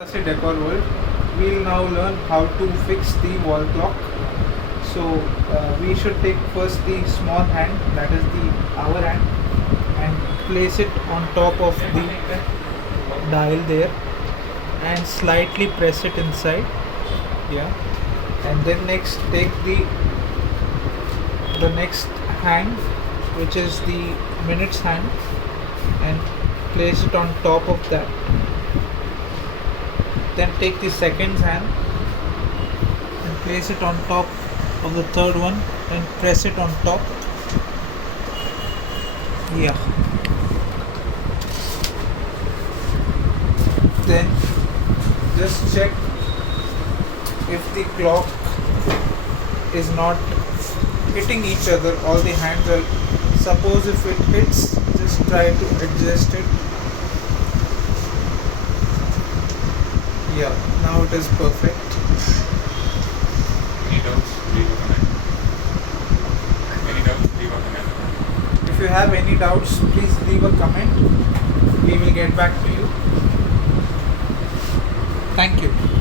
SRC Decor world, we'll now learn how to fix the wall clock. So we should take first the small hand, that is the hour hand, and place it on top of the dial there and slightly press it inside. Yeah, and then next take the next hand, which is the minutes hand, and place it on top of that. Then take the second hand and place it on top of the third one and press it on top. Yeah. Then just check if the clock is not hitting each other, all the hands are. Suppose if it hits, just try to adjust it. Yeah, now it is perfect. Any doubts, leave a comment. Any doubts, leave a comment. If you have any doubts, please leave a comment. We will get back to you. Thank you.